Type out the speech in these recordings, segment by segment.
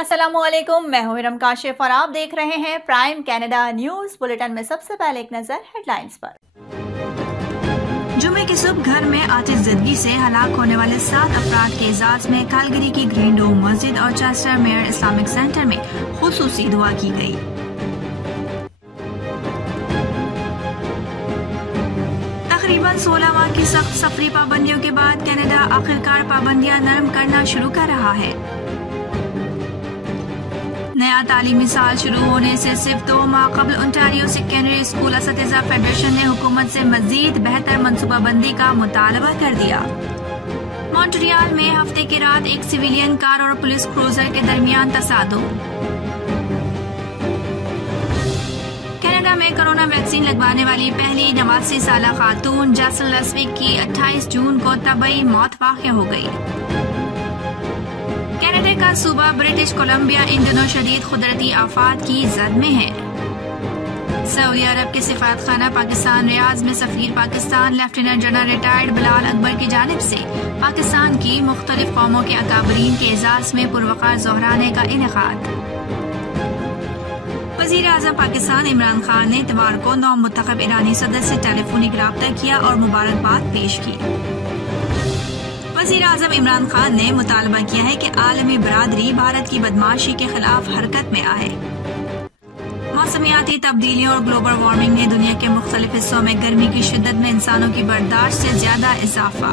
अस्सलामुअलैकुम, मैं हूं इरम काशिफ और आप देख रहे हैं प्राइम कनाडा न्यूज बुलेटिन में। सबसे पहले एक नजर हेडलाइंस पर। जुमे की सुबह घर में आतिश ज़दगी से हलाक होने वाले 7 अफराद के एजाज में कैलगरी की ग्रीन डोम मस्जिद और चेस्टर मेयर इस्लामिक सेंटर में खुसूसी दुआ की गई। तकरीबन 16 माह की सख्त सफरी पाबंदियों के बाद कनाडा आखिरकार पाबंदियां नरम करना शुरू कर रहा है। नया तालीमी साल शुरू होने से सिर्फ 2 माह कबल ओंटारियो सेकेंडरी स्कूल असतिज़ा फेडरेशन ने हुकूमत से मजीद बेहतर मनसूबाबंदी का मुतालबा कर दिया। मॉन्ट्रियल में हफ्ते की रात एक सिविलियन कार और पुलिस क्रूजर के दरमियान तसादुम। कनाडा में कोरोना वैक्सीन लगवाने वाली पहली 89 साला खातून जैसल लस्विक की 28 जून को तबई मौत वाक़या हो गई। कनाडा का सूबा ब्रिटिश कोलंबिया इन दिनों शदीद कुदरती आफात की जद में है। सऊदी अरब के सिफारत खाना पाकिस्तान रियाज में सफीर Pakistan lieutenant general retired Bilal Akbar की जानिब से पाकिस्तान की मुख्तलिफ कौमों के अकाबरीन के एजाज में पुरवकार ज़ोहराने का इनेकाद। वज़ीर आज़म पाकिस्तान इमरान खान ने इतवार को नौमुंतखब ईरानी सदर से टेलीफोनिक राब्ता किया और मुबारकबाद पेश की। वज़ीर आज़म इमरान खान ने मुतालबा किया है कि आलमी बरादरी भारत की बदमाशी के खिलाफ हरकत में आए। मौसमियाती तब्दीलियों और ग्लोबल वार्मिंग ने दुनिया के मुख्तलिफ हिस्सों में गर्मी की शिद्दत में इंसानों की बर्दाश्त से ज्यादा इजाफा।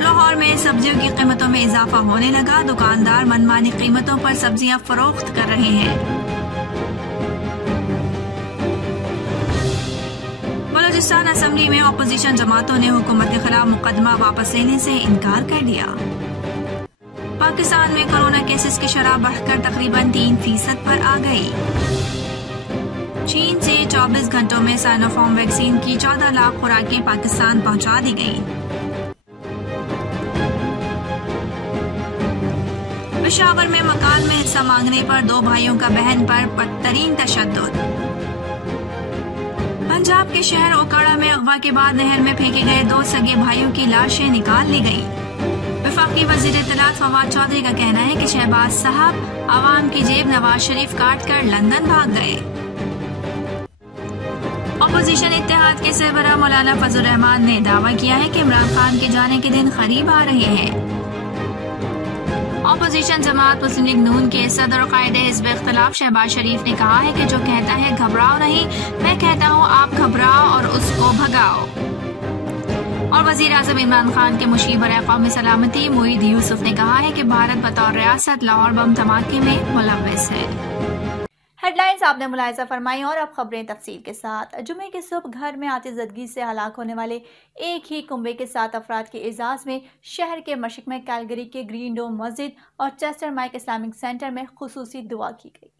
लाहौर में सब्जियों की कीमतों में इजाफा होने लगा। दुकानदार मनमानी कीमतों पर सब्जियां फरोख्त कर रहे हैं। बलूचिस्तान असेंबली में अपोजिशन जमातों ने हुकूमत के खिलाफ मुकदमा वापस लेने से इनकार कर दिया। पाकिस्तान में कोरोना केसेस की शरह बढ़कर तकरीबन 3% पर आ गई। चीन से 24 घंटों में साइनोफार्म वैक्सीन की 14 लाख खुराकें पाकिस्तान पहुंचा दी गई। पेशावर में मकान में हिस्सा मांगने पर 2 भाइयों का बहन पर बदतरीन तशद्दुद। पंजाब के शहर ओकाड़ा में अगवा के बाद नहर में फेंके गए 2 सगे भाइयों की लाशें निकाल ली गई। वफाकी वजीर इत्तलात फवाद चौधरी का कहना है कि शहबाज साहब आवाम की जेब नवाज शरीफ काट कर लंदन भाग गए। अपोजिशन इत्तेहाद के सरबराह मौलाना फजल रहमान ने दावा किया है कि इमरान खान के जाने के दिन करीब आ रहे हैं। अपोजिशन जमात मुस्लिम लीग नून के सदर कायदे हिज़्ब इख्तिलाफ शहबाज शरीफ ने कहा है कि जो कहता है घबराओ नहीं, मैं कहता हूँ आप घबराओ और उसको भगाओ। और वज़ीर आज़म इमरान खान के मुशीर बराए कौमी सलामती मुईद यूसुफ ने कहा है कि भारत बतौर रियासत लाहौर बम धमाके में मुलव्विस है। हेडलाइंस आपने मुलाहिजा फरमाई और अब खबरें तफसील के साथ। जुमे की सुबह घर में आतिश ज़दगी से हलाक होने वाले एक ही कुंबे के 7 अफराद के एजाज में शहर के मशरिक में कैलगरी के ग्रीन डोम मस्जिद और चेस्टर माइक इस्लामिक सेंटर में खुसूसी दुआ की गई।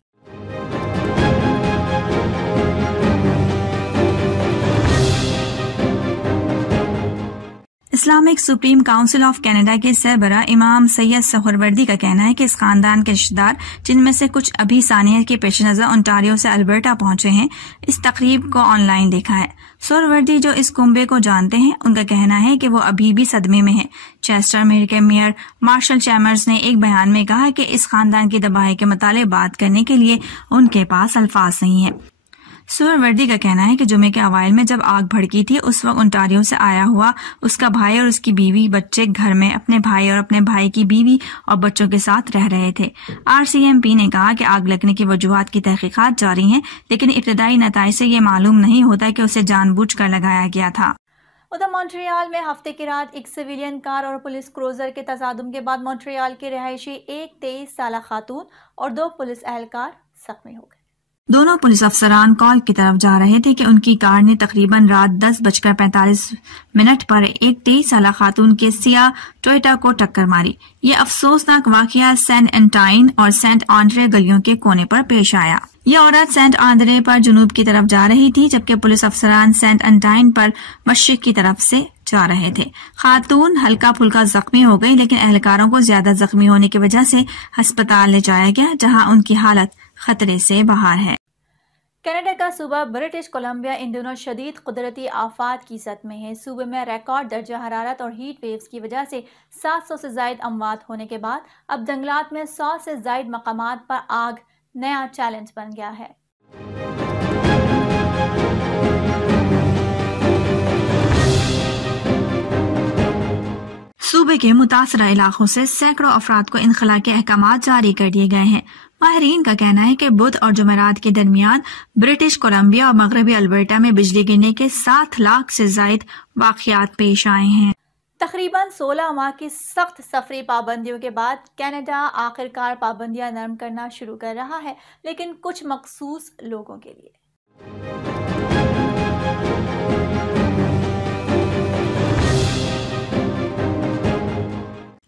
Islamic supreme council of Canada के सरबराह इमाम सैयद सोहरवर्दी का कहना है कि इस खानदान के रिश्तेदार, जिनमें से कुछ अभी सानिया के पेश नजर ओंटारियो से अल्बर्टा पहुंचे हैं, इस तकरीब को ऑनलाइन देखा है। सोहरवर्दी जो इस कुंबे को जानते हैं, उनका कहना है कि वो अभी भी सदमे में है। चेस्टर मेयर के मेयर मार्शल चैमर्स ने एक बयान में कहा कि इस खानदान की तबाही के मुताले बात करने के लिए उनके पास अल्फाज नहीं है। सोहरवर्दी का कहना है कि जुमे के अवाइल में जब आग भड़की थी, उस वक्त ओंटारियो से आया हुआ उसका भाई और उसकी बीवी बच्चे घर में अपने भाई और अपने भाई की बीवी और बच्चों के साथ रह रहे थे। RCMP ने कहा कि आग लगने की वजूहात की तहकीकात जारी हैं, लेकिन इब्तदाई नताइज से ये मालूम नहीं होता कि उसे जानबूझकर लगाया गया था। उधर मॉन्ट्रियल में हफ्ते की रात एक सिविलियन कार और पुलिस क्रूजर के तसादुम के बाद मॉन्ट्रियल के रहायशी एक 23 साला खातून और 2 पुलिस एहलकार जख्मी हो गए। दोनों पुलिस अफसरान कॉल की तरफ जा रहे थे कि उनकी कार ने तकरीबन रात 10:45 पर एक 23 साला खातून के सिया टोयोटा को टक्कर मारी। ये अफसोसनाक वाकया सेंट एंटाइन और सेंट आंद्रे गलियों के कोने पर पेश आया। ये औरत सेंट आंद्रे पर जुनूब की तरफ जा रही थी, जबकि पुलिस अफसरान सेंट एंटाइन पर मशरिक की तरफ से जा रहे थे। खातून हल्का फुल्का जख्मी हो गई, लेकिन एहलकारों को ज्यादा जख्मी होने की वजह से अस्पताल ले जाया गया, जहां उनकी हालत खतरे से बाहर है। कनाडा का सूबा ब्रिटिश कोलंबिया इन दिनों शदीद कुदरती आफात की जद में है। सूबे में रिकॉर्ड दर्जा हरारत और हीट वेव्स की वजह से 700 से जायद अमवात होने के बाद अब जंगलात में 100 से जायद मकामात पर आग नया चैलेंज बन गया है। सूबे के मुतासरा इलाकों से सैकड़ों अफराद को इनखला के अहकाम जारी कर दिए गए हैं। माहिरीन का कहना है कि बुध और जुमेरात के दरमियान ब्रिटिश कोलंबिया और मगरबी अल्बर्टा में बिजली गिरने के 7 लाख से जायद वाक़यात पेश आए हैं। तकरीबन 16 माह की सख्त सफरी पाबंदियों के बाद कनाडा आखिरकार पाबंदियां नरम करना शुरू कर रहा है, लेकिन कुछ मखसूस लोगों के लिए।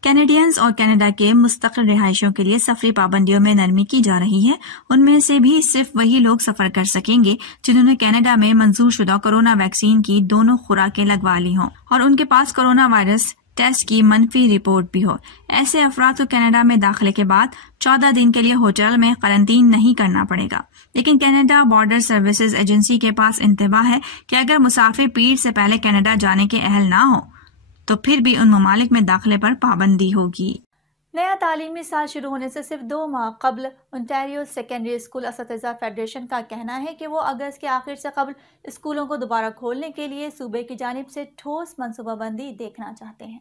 कैनेडियंस और कनाडा के मुस्तकिल रिहायशियों के लिए सफरी पाबंदियों में नरमी की जा रही है। उनमें से भी सिर्फ वही लोग सफर कर सकेंगे जिन्होंने कनाडा में मंजूर शुदा कोरोना वैक्सीन की दोनों खुराकें लगवा ली हों और उनके पास कोरोना वायरस टेस्ट की मनफी रिपोर्ट भी हो। ऐसे अफराद को कनाडा में दाखिले के बाद 14 दिन के लिए होटल में क्वारंटीन नहीं करना पड़ेगा। लेकिन कनाडा बॉर्डर सर्विसेज एजेंसी के पास इंतबाह है कि अगर मुसाफिर पीर से पहले कनाडा जाने के अहल ना हो तो फिर भी उन ममालिक में दाखिले पर पाबंदी होगी। नया तालीमी साल शुरू होने से सिर्फ 2 माह कबल ओंटारियो सेकेंडरी स्कूल असतिज़ा फेडरेशन का कहना है कि वो अगस्त के आखिर से कबल स्कूलों को दोबारा खोलने के लिए सूबे की जानिब से ठोस मनसूबाबंदी देखना चाहते हैं।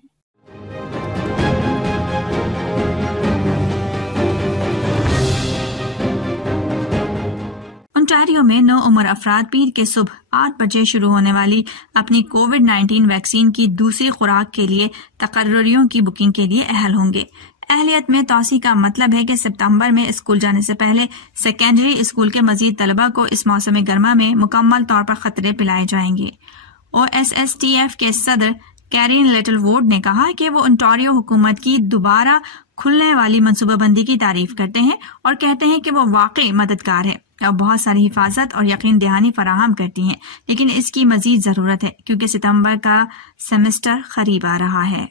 ओंटारियो में 9 उम्र अफराद पीर के सुबह 8 बजे शुरू होने वाली अपनी कोविड-19 वैक्सीन की दूसरी खुराक के लिए तकर्रियों की बुकिंग के लिए अहल होंगे। अहलियत में तौसी का मतलब है कि सितंबर में स्कूल जाने से पहले सेकेंडरी स्कूल के मजीद तलबा को इस मौसम गर्मा में मुकम्मल तौर पर खतरे पिलाए जाएंगे। OSSTF के सदर कैरिन लिटलवुड ने कहा कि वो ओंटारियो हुकूमत की दोबारा खुलने वाली मनसूबाबंदी की तारीफ करते हैं और कहते हैं कि वो वाकई मददगार है और बहुत सारी हिफाजत और यकीन दहानी फराहम करती हैं, लेकिन इसकी मजीद जरूरत है क्योंकि सितंबर का सेमेस्टर करीब आ रहा है।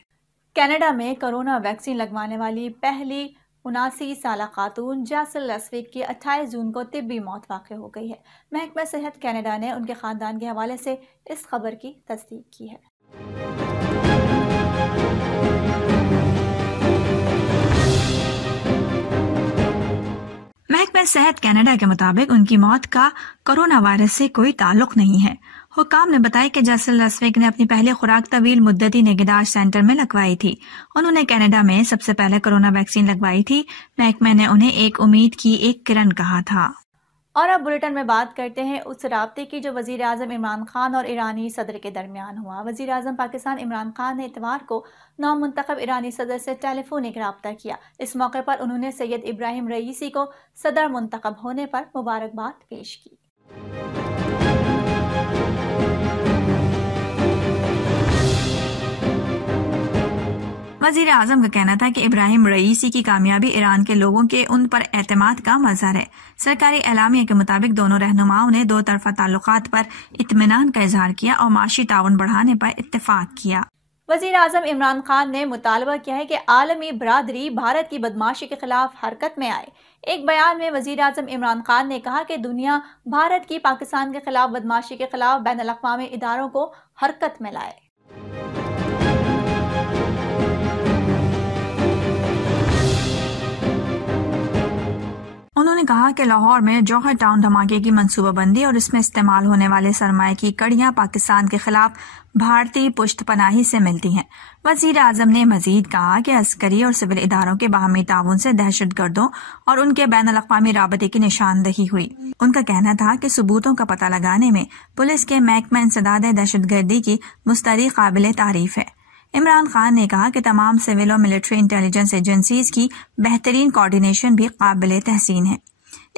कनाडा में कोरोना वैक्सीन लगवाने वाली पहली 79 साला खातून जैसल लस्विक की 28 जून को तिब्बी मौत वाक़ हो गई है। महकमा सेहत कनाडा ने उनके खानदान के हवाले से इस खबर की तस्दीक की है। महकमा सेहत कनाडा के मुताबिक उनकी मौत का कोरोना वायरस से कोई ताल्लुक नहीं है। हुकाम ने बताया कि जैसल लस्विक ने अपनी पहली खुराक तवील मुद्दती निगहदाश्त सेंटर में लगवाई थी। उन्होंने कनाडा में सबसे पहले कोरोना वैक्सीन लगवाई थी। महकमे ने उन्हें एक उम्मीद की एक किरण कहा था। और अब बुलेटिन में बात करते हैं उस राब्ते की जो वज़ीर आज़म इमरान खान और ईरानी सदर के दरमियान हुआ। वज़ीर आज़म पाकिस्तान इमरान खान ने इतवार को नौमुंतखब ईरानी सदर से टेलीफोनिक रब्ता किया। इस मौके पर उन्होंने सैयद इब्राहिम रईसी को सदर मुंतखब होने पर मुबारकबाद पेश की। वज़ीर आज़म का कहना था कि इब्राहिम रईसी की कामयाबी ईरान के लोगों के उन पर एतमाद का मज़हर है। सरकारी एलामिया के मुताबिक दोनों रहनुमाओं ने 2 तरफ़ा ताल्लुकात पर इत्मीनान का इजहार किया और माशी ताउन बढ़ाने पर इत्तेफाक किया। वज़ीर आज़म इमरान खान ने मुतालबा किया है कि आलमी बरादरी भारत की बदमाशी के खिलाफ हरकत में आए। एक बयान में वज़ीर आज़म इमरान खान ने कहा कि दुनिया भारत की पाकिस्तान के खिलाफ बदमाशी के खिलाफ बैनुल-अक़वामी इदारों को हरकत में लाए। उन्होंने कहा कि लाहौर में जौहर टाउन धमाके की मंसूबाबंदी और इसमें इस्तेमाल होने वाले सरमाए की कड़ियां पाकिस्तान के खिलाफ भारतीय पुष्टपनाही से मिलती हैं। वज़ीर आज़म ने मजीद कहा कि अस्करी और सिविल इदारों के बाहमी ताउन से दहशतगर्दों और उनके बैनुल-अक़वामी राबते की निशानदही हुई। उनका कहना था कि सबूतों का पता लगाने में पुलिस के महकमा इंसदाद दहशतगर्दी की मुस्तरी काबिल तारीफ है। इमरान खान ने कहा कि तमाम सिविल और मिलिट्री इंटेलिजेंस एजेंसीज की बेहतरीन कोऑर्डिनेशन भी काबिल तहसीन है।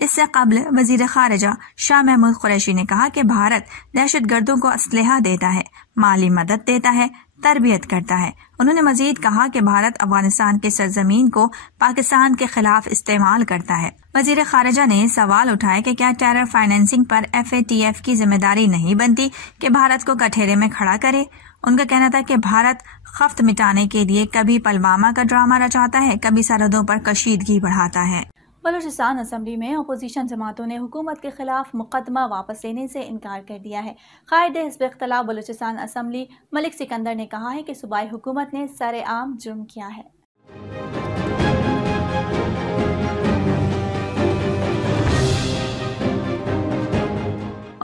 इससे कबल वजीर खारिजा शाह महमूद कुरैशी ने कहा कि भारत दहशतगर्दों को असलहा देता है, माली मदद देता है, तरबियत करता है। उन्होंने मजीद कहा कि भारत अफगानिस्तान के सरजमीन को पाकिस्तान के खिलाफ इस्तेमाल करता है। वजीर खारिजा ने सवाल उठाया कि क्या टेरर फाइनेंसिंग पर FATF की जिम्मेदारी नहीं बनती कि भारत को कठेरे में खड़ा करे। उनका कहना था कि भारत खफ्त मिटाने के लिए कभी पुलवामा का ड्रामा रचाता है, कभी सरहदों पर कशीदगी बढ़ाता है। बलूचिस्तान असम्बली में अपोजिशन जमातों ने हुकूमत के खिलाफ मुकदमा वापस लेने से इनकार कर दिया है। कायदे हिज़्ब इख्तिलाफ बलूचिस्तान असम्बली मलिक सिकंदर ने कहा है कि सूबाई हुकूमत ने सरेआम जुर्म किया है।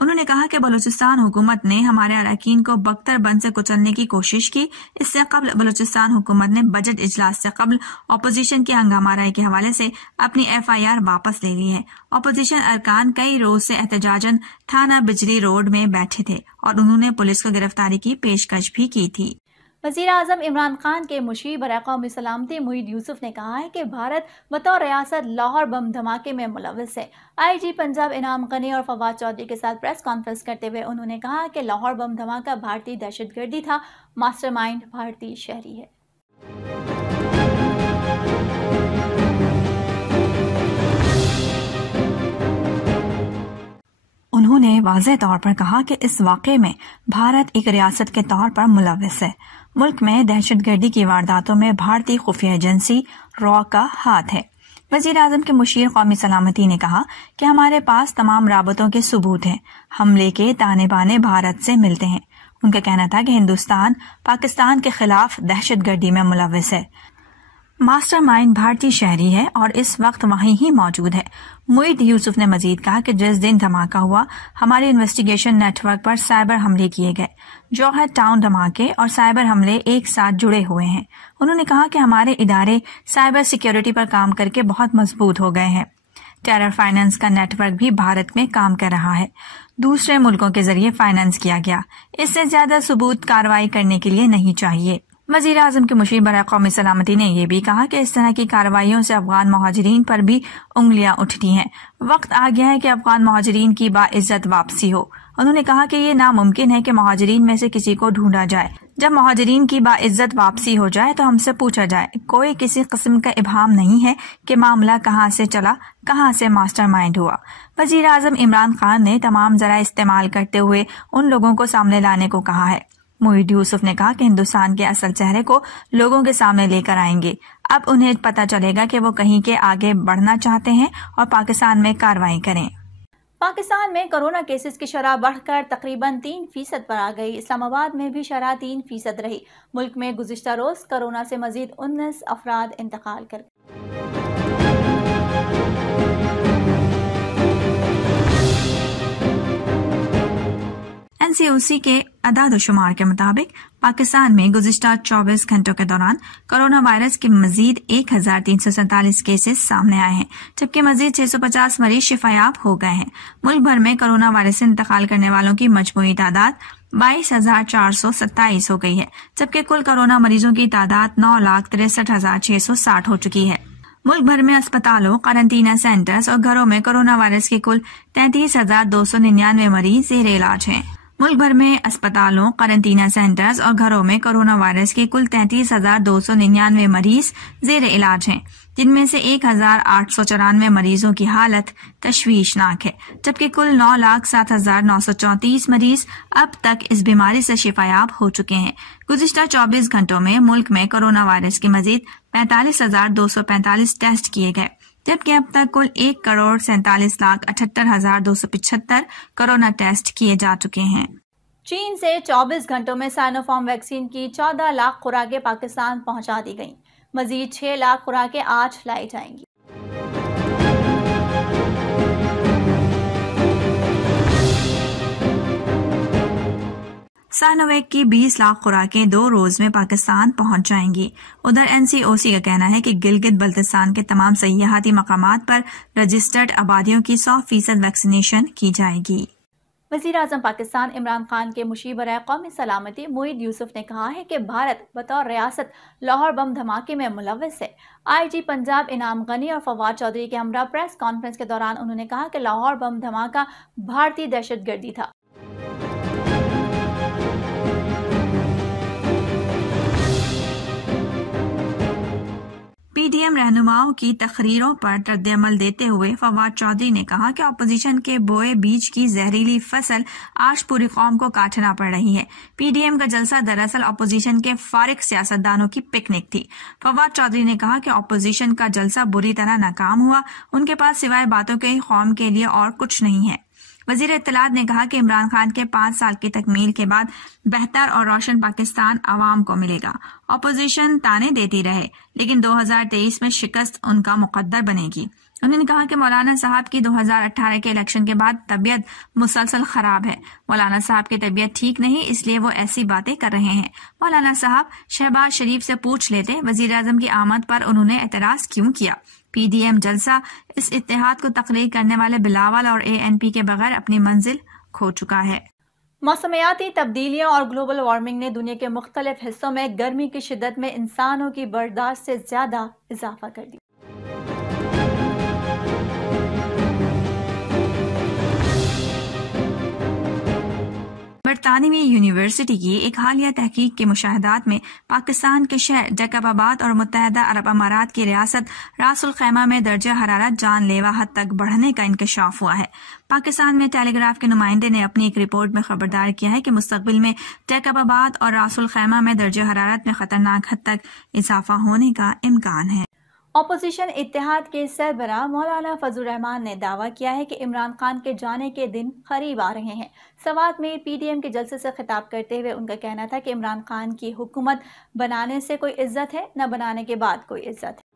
उन्होंने कहा कि बलूचिस्तान हुकूमत ने हमारे अरकान को बख्तरबंद से कुचलने की कोशिश की। इससे कबल बलूचिस्तान हुकूमत ने बजट इजलास से कबल अपोजिशन की हंगामा राय के हवाले से अपनी FIR वापस ले ली है। अपोजिशन अरकान कई रोज से एहतजाजन थाना बिजली रोड में बैठे थे और उन्होंने पुलिस को गिरफ्तारी की पेशकश भी की थी। वज़ीर आज़म इमरान खान के मुशीर बराए क़ौमी सलामती मुईद यूसुफ ने कहा है कि भारत बतौर रियासत लाहौर बम धमाके में मुलव्वस है। IG पंजाब इनाम गनी और फवाद चौधरी के साथ प्रेस कॉन्फ्रेंस करते हुए उन्होंने कहा कि लाहौर बम धमाका भारतीय दहशतगर्दी था, मास्टरमाइंड भारतीय शहरी है। उन्होंने वाज़ेह तौर पर कहा कि इस वाक़े में भारत एक रियासत के तौर पर मुलव्वस है। मुल्क में दहशतगर्दी की वारदातों में भारतीय खुफिया एजेंसी रॉ का हाथ है। वज़ीर आज़म के मुशीर क़ौमी सलामती ने कहा कि हमारे पास तमाम राबतों के सबूत हैं। हमले के ताने बाने भारत से मिलते हैं। उनका कहना था कि हिंदुस्तान पाकिस्तान के खिलाफ दहशतगर्दी में मुलव्वस है। मास्टरमाइंड भारतीय शहरी है और इस वक्त वहीं ही मौजूद है। मुईद यूसुफ ने मजीद कहा कि जिस दिन धमाका हुआ हमारे इन्वेस्टिगेशन नेटवर्क पर साइबर हमले किए गए। जौहर टाउन धमाके और साइबर हमले एक साथ जुड़े हुए हैं। उन्होंने कहा कि हमारे इदारे साइबर सिक्योरिटी पर काम करके बहुत मजबूत हो गए हैं। टेरर फाइनेंस का नेटवर्क भी भारत में काम कर रहा है। दूसरे मुल्कों के जरिए फाइनेंस किया गया। इससे ज्यादा सबूत कार्रवाई करने के लिए नहीं चाहिए। वज़ीर आज़म के मुशीर बराए क़ौमी सलामती ने यह भी कहा कि इस तरह की कार्रवाइयों से अफगान मुहाजिरीन पर भी उंगलियां उठती हैं। वक्त आ गया है कि अफगान मुहाजिरीन की बाइज्जत वापसी हो। उन्होंने कहा कि ये नामुमकिन है कि मुहाजिरीन में से किसी को ढूंढा जाए। जब मुहाजिरीन की बाइज्जत वापसी हो जाए तो हमसे पूछा जाए। कोई किसी किस्म का इब्हाम नहीं है कि मामला कहाँ से चला, कहाँ से मास्टरमाइंड हुआ। वज़ीर आज़म इमरान खान ने तमाम जरा इस्तेमाल करते हुए उन लोगों को सामने लाने को कहा है। मुईद यूसुफ ने कहा कि हिंदुस्तान के असल चेहरे को लोगों के सामने लेकर आएंगे। अब उन्हें पता चलेगा कि वो कहीं के आगे बढ़ना चाहते हैं और पाकिस्तान में कार्रवाई करें। पाकिस्तान में कोरोना केसेस की शरह बढ़कर तकरीबन 3% पर आ गई। इस्लामाबाद में भी शरह 3% रही। मुल्क में गुज़िश्ता रोज कोरोना से मजीद 19 अफराद इंतकाल कर गए। NCOC के अदाद-ओ-शुमार के मुताबिक पाकिस्तान में गुज़िश्ता 24 घंटों के दौरान कोरोना वायरस के मजीद 1347 केसेस सामने आए हैं, जबकि मजीद 650 मरीज शिफायाब हो गए हैं। मुल्क भर में कोरोना वायरस से इंतकाल करने वालों की मजमूई तादाद 22,427 हो गई है, जबकि कुल कोरोना मरीजों की तादाद 9,63,660 हो चुकी है। मुल्क भर में अस्पतालों, क्वारंटीना सेंटर्स और घरों में कोरोना वायरस के कुल 33,299 मरीज ज़ेरे इलाज हैं। मुल्क भर में अस्पतालों, क्वारंटीना सेंटर्स और घरों में कोरोना वायरस के कुल 33,299 मरीज ज़ेरे इलाज हैं, जिनमें से 1,894 मरीजों की हालत तशवीशनाक है, जबकि कुल 9,07,934 मरीज अब तक इस बीमारी से शिफायाब हो चुके हैं। गुज़िश्ता 24 घंटों में मुल्क में कोरोना वायरस के मजीद 45,245 टेस्ट किए गए, जबकि अब तक कुल 1,47,78,275 कोरोना टेस्ट किए जा चुके हैं। चीन से 24 घंटों में साइनोफार्म वैक्सीन की 14 लाख खुराकें पाकिस्तान पहुंचा दी गईं। मजीद 6 लाख खुराकें आज लाई जाएंगी। साइनोवैक की 20 लाख खुराकें 2 रोज में पाकिस्तान पहुंच जाएंगी। उधर NCOC का कहना है कि गिलगित बल्तिस्तान के तमाम सयाहती मकामात पर रजिस्टर्ड आबादियों की 100% वैक्सीनेशन की जाएगी। वज़ीर आज़म पाकिस्तान इमरान खान के मुशीर बराए क़ौमी सलामती मुईद यूसुफ ने कहा है कि भारत बतौर रियासत लाहौर बम धमाके में मुलव्वस है। IG पंजाब इनाम गनी और फवाद चौधरी के हमरा प्रेस कॉन्फ्रेंस के दौरान उन्होंने कहा कि लाहौर बम धमाका भारतीय दहशतगर्दी था। पीडीएम रहनुमाओं की तकरीरों पर रद्द-ए-अमल देते हुए फवाद चौधरी ने कहा कि अपोजिशन के बोए बीज की जहरीली फसल आज पूरी कौम को काटना पड़ रही है। पीडीएम का जलसा दरअसल अपोजिशन के फारिग सियासतदानों की पिकनिक थी। फवाद चौधरी ने कहा कि अपोजिशन का जलसा बुरी तरह नाकाम हुआ, उनके पास सिवाय बातों के कौम के लिए और कुछ नहीं है। वजीर इत्तलात ने कहा कि इमरान खान के 5 साल की तकमील के बाद बेहतर और रोशन पाकिस्तान आवाम को मिलेगा। अपोजिशन ताने देती रहे, लेकिन 2023 में शिकस्त उनका मुकद्दर बनेगी। उन्होंने कहा कि मौलाना साहब की 2018 के इलेक्शन के बाद तबीयत मुसलसल खराब है। मौलाना साहब की तबीयत ठीक नहीं, इसलिए वो ऐसी बातें कर रहे हैं। मौलाना साहब शहबाज शरीफ से पूछ लेते वजीर आजम की आमद पर उन्होंने एतराज क्यों किया। पीडीएम जलसा इस इत्तेहाद को तकरीर करने वाले बिलावल और एएनपी के बगैर अपनी मंजिल खो चुका है। मौसमियाती तब्दीलियों और ग्लोबल वार्मिंग ने दुनिया के मुख्तलिफ हिस्सों में गर्मी की शिद्दत में इंसानों की बर्दाश्त से ज्यादा इजाफा कर दिया। बरतानवी यूनिवर्सिटी की एक हालिया तहकीक के मुशाहदात में पाकिस्तान के शहर जैकबाबाद और मुत्तहदा अरब अमारात की रियासत रासुल खैमा में दर्जा हरारत जानलेवा हद तक बढ़ने का इंकशाफ हुआ है। पाकिस्तान में टेलीग्राफ के नुमाइंदे ने अपनी एक रिपोर्ट में खबरदार किया है कि मुस्तकबिल में जैकबाबाद और रासुल खैमा में दर्जा हरारत में खतरनाक हद तक इजाफा होने का इम्कान है। अपोजिशन इत्तेहाद के सरबराह मौलाना फजलुर रहमान ने दावा किया है कि इमरान खान के जाने के दिन करीब आ रहे हैं। सवात में पीडीएम के जलसे से खिताब करते हुए उनका कहना था कि इमरान खान की हुकूमत बनाने से कोई इज्जत है, न बनाने के बाद कोई इज्जत है।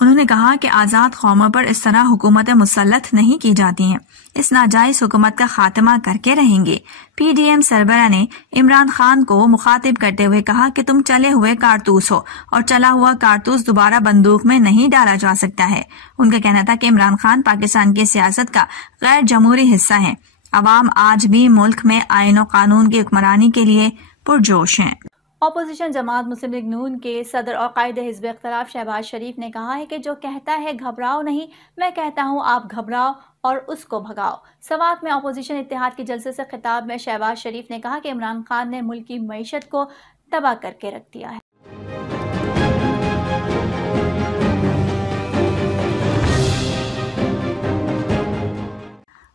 उन्होंने कहा कि आजाद कौमों पर इस तरह हुकूमतें मुसल्लत नहीं की जाती हैं। इस नाजायज हुकूमत का खात्मा करके रहेंगे। पीडीएम सरबरा ने इमरान खान को मुखातिब करते हुए कहा कि तुम चले हुए कारतूस हो और चला हुआ कारतूस दोबारा बंदूक में नहीं डाला जा सकता है। उनका कहना था कि इमरान खान पाकिस्तान की सियासत का गैर जमहूरी हिस्सा है। अवाम आज भी मुल्क में आईन और कानून की हुक्मरानी के लिए पुरजोश हैं। अपोजिशन जमात मुस्लिम लीग नून के सदर और कायदे हिज़्ब इख्तिलाफ शहबाज शरीफ ने कहा है कि जो कहता है घबराओ नहीं, मैं कहता हूं आप घबराओ और उसको भगाओ। सवात में अपोजिशन इत्तेहाद के जलसे से खिताब में शहबाज शरीफ ने कहा कि इमरान खान ने मुल्क की मईशत को तबाह करके रख दिया है।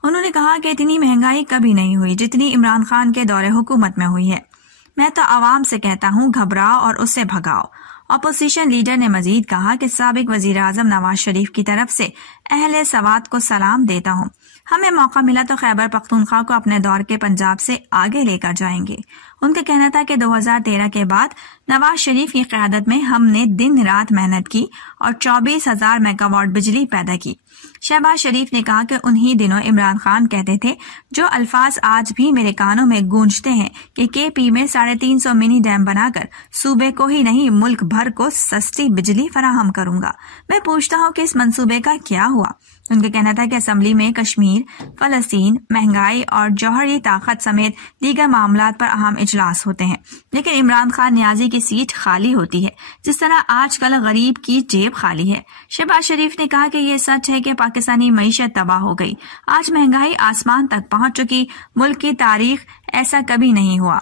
उन्होंने कहा कि इतनी महंगाई कभी नहीं हुई जितनी इमरान खान के दौरे हुकूमत में हुई है। मैं तो आवाम से कहता हूँ घबराओ और उससे भगाओ। अपोजिशन लीडर ने मजीद कहा कि साबिक वजीर आजम नवाज शरीफ की तरफ से अहले सवात को सलाम देता हूँ। हमें मौका मिला तो खैबर पख्तूनख्वा को अपने दौर के पंजाब से आगे लेकर जाएंगे। उनका कहना था कि 2013 के बाद नवाज शरीफ की क़यादत में हमने दिन रात मेहनत की और 24,000 मेगावाट बिजली पैदा की। शहबाज शरीफ ने कहा कि उन्हीं दिनों इमरान खान कहते थे, जो अल्फाज आज भी मेरे कानों में गूंजते हैं कि केपी में 350 मिनी डैम बनाकर सूबे को ही नहीं मुल्क भर को सस्ती बिजली फराहम करूंगा। मैं पूछता हूँ कि इस मंसूबे का क्या हुआ। उनका कहना था कि असेंबली में कश्मीर, फलस्तीन, महंगाई और जौहरी ताकत समेत दीगर मामलात पर अहम इजलास होते हैं, लेकिन इमरान खान नियाजी की सीट खाली होती है, जिस तरह आजकल गरीब की जेब खाली है। शहबाज शरीफ ने कहा कि यह सच है कि पाकिस्तानी मईशत तबाह हो गई। आज महंगाई आसमान तक पहुंच चुकी। मुल्क की तारीख ऐसा कभी नहीं हुआ।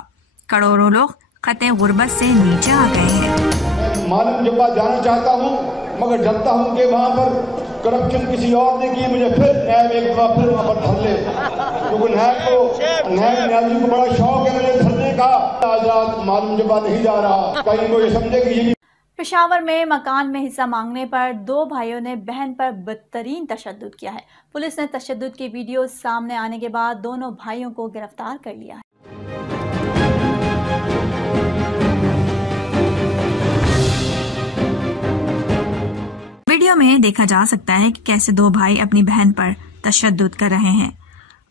करोड़ों लोग खते गुर्बत से नीचे आ गए हैं। मालूम जब बात जाना चाहता हूँ, मगर जानता हूँ कि वहाँ पर करप्शन किसी और ने की। मुझे फिर नैब एक बार फिर वहाँ पर धर ले, क्योंकि नैब न्याजी को बड़ा शौक है मुझे धरने का। आजाद मालूम जब नहीं जा रहा, कहीं को ये समझे कि ये। पेशावर में मकान में हिस्सा मांगने पर 2 भाइयों ने बहन पर बदतरीन तशद्दुद किया है। पुलिस ने तशद्दुद की वीडियो सामने आने के बाद दोनों भाइयों को गिरफ्तार कर लिया है। वीडियो में देखा जा सकता है कि कैसे 2 भाई अपनी बहन पर तशद्दुद कर रहे हैं।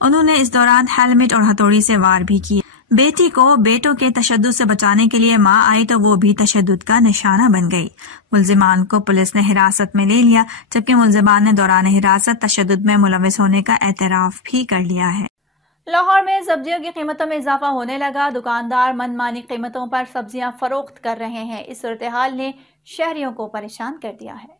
उन्होंने इस दौरान हेलमेट और हथौड़ी से वार भी किए। बेटी को बेटों के तशद्दुद से बचाने के लिए मां आई तो वो भी तशद्दुद का निशाना बन गई। मुल्जिमान को पुलिस ने हिरासत में ले लिया, जबकि मुल्जिमान ने दौरान हिरासत तशद्दुद में मुलविस होने का एतराफ भी कर लिया है। लाहौर में सब्जियों की कीमतों में इजाफा होने लगा। दुकानदार मनमानी कीमतों पर सब्जियां फरोख्त कर रहे हैं। इस सूरत-ए-हाल ने शहरियों को परेशान कर दिया है।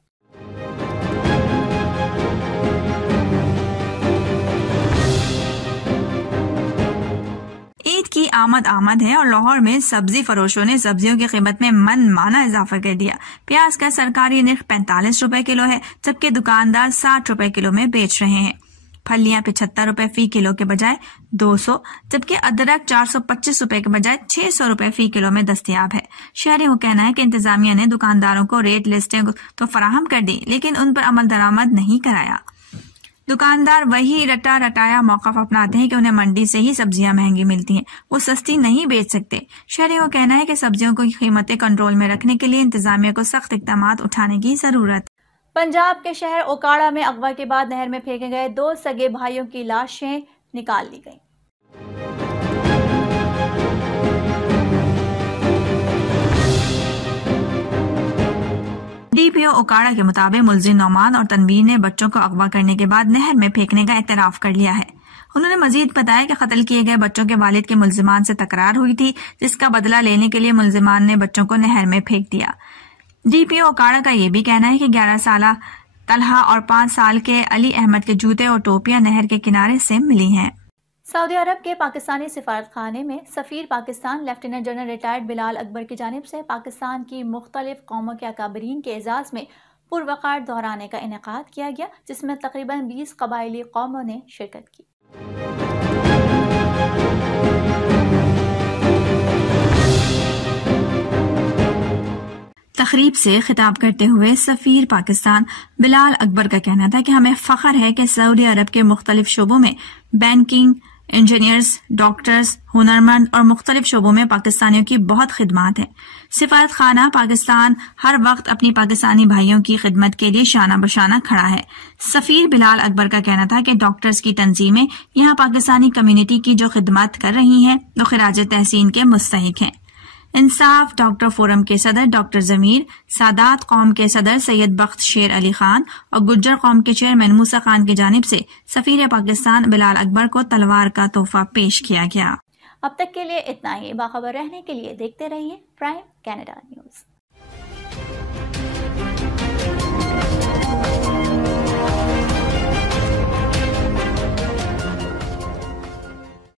ईद ईद की आमद है और लाहौर में सब्जी फरोशों ने सब्जियों की कीमत में मनमाना इजाफा कर दिया। प्याज का सरकारी निर्ख 45 रुपए किलो है, जबकि दुकानदार 60 रुपए किलो में बेच रहे हैं। फलियां 75 रुपए फी किलो के बजाय 200, जबकि अदरक 425 रुपए के बजाय 600 रुपए फी किलो में दस्तयाब है। शहरियों का कहना है कि इंतजामिया ने दुकानदारों को रेट लिस्टें तो फराहम कर दी, लेकिन उन पर अमल दरामद नहीं कराया। दुकानदार वही रटा रटाया मौक़िफ़ अपनाते हैं कि उन्हें मंडी से ही सब्जियां महंगी मिलती हैं, वो सस्ती नहीं बेच सकते। शहरियों का कहना है कि सब्जियों की कीमतें कंट्रोल में रखने के लिए इंतजामिया को सख्त इक़दामात उठाने की जरूरत। पंजाब के शहर ओकाड़ा में अगवा के बाद नहर में फेंके गए 2 सगे भाइयों की लाशें निकाल ली गईं। डीपीओ ओकाड़ा के मुताबिक मुलजिम नौमान और तनवीर ने बच्चों को अगवा करने के बाद नहर में फेंकने का एतराफ कर लिया है। उन्होंने मजीद बताया कि कत्ल किए गए बच्चों के वालिद के मुलजिमान से तकरार हुई थी, जिसका बदला लेने के लिए मुलजिमान ने बच्चों को नहर में फेंक दिया। डीपीओ ओकाड़ा का यह भी कहना है कि 11 साला तलहा और 5 साल के अली अहमद के जूते और टोपियां नहर के किनारे से मिली हैं। सऊदी अरब के पाकिस्तानी सिफारतखाने में सफीर Pakistan lieutenant general retired Bilal Akbar की जानिब से पाकिस्तान की मुख्तलिफ कौमों के अकाबरीन के एजाज में पुरवकार दोहराने का इनेकाद किया गया, जिसमें तकरीबन 20 कबायली कौमों ने शिरकत की। तकरीब से खिताब करते हुए सफीर पाकिस्तान बिलाल अकबर का कहना था कि हमें फख्र है कि सऊदी अरब के मुख्तलिफ शोबों में बैंकिंग, इंजीनियर्स, डॉक्टर्स, हुनरमंद और मुख्तलिफ शोबों में पाकिस्तानियों की बहुत खिदमत है। सिफारत खाना पाकिस्तान हर वक्त अपनी पाकिस्तानी भाइयों की खिदमत के लिए शाना बशाना खड़ा है। सफीर बिलाल अकबर का कहना था कि डॉक्टर्स की तंजीमें यहाँ पाकिस्तानी कम्युनिटी की जो खिदमत कर रही हैं वो खिराज तहसीन के मुस्तहिक हैं। इंसाफ डॉक्टर फोरम के सदर डॉक्टर जमीर, सादात कौम के सदर सैयद बख्त शेर अली खान और गुज्जर कौम के चेयरमैन मूसा खान की जानिब से सफीर पाकिस्तान बिलाल अकबर को तलवार का तोहफा पेश किया गया। अब तक के लिए इतना ही। बाखबर रहने के लिए देखते रहिए प्राइम कनाडा न्यूज।